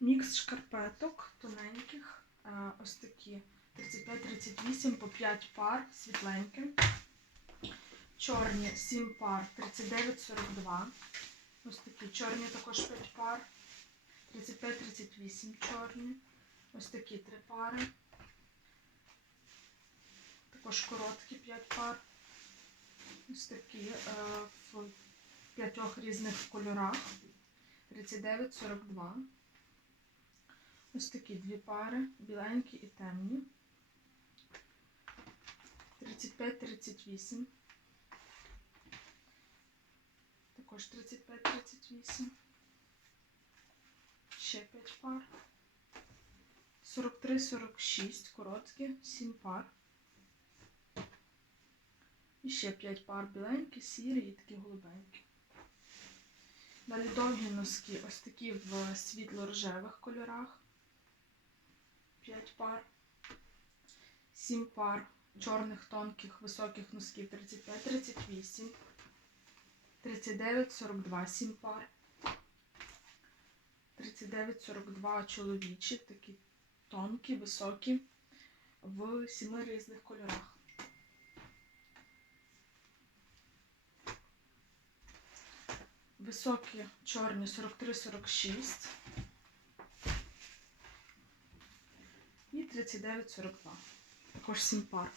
Мікс шкарпеток тоненьких. е, Ось такі 35-38 по 5 пар світленькі. Чорні 7 пар 39,42. Ось такі чорні також 5 пар. 35-38 чорні. Ось такі 3 пари. Також короткі 5 пар. Ось такі е, в п'ятьох різних кольорах. 39,42. Ось такі дві пари, біленькі і темні. 35-38. Також 35-38. Ще 5 пар. 43-46 короткі, 7 пар. І ще 5 пар біленькі, сірі і такі голубенькі. Далі довгі носки, ось такі в світло-рожевих кольорах. 5 пар. 7 пар чорних тонких високих носків 35-38. 39-42, 7 пар. 39-42 чоловічі, такі тонкі, високі, в сіми різних кольорах. Високі чорні 43-46 і 39-42. Також 7 пар.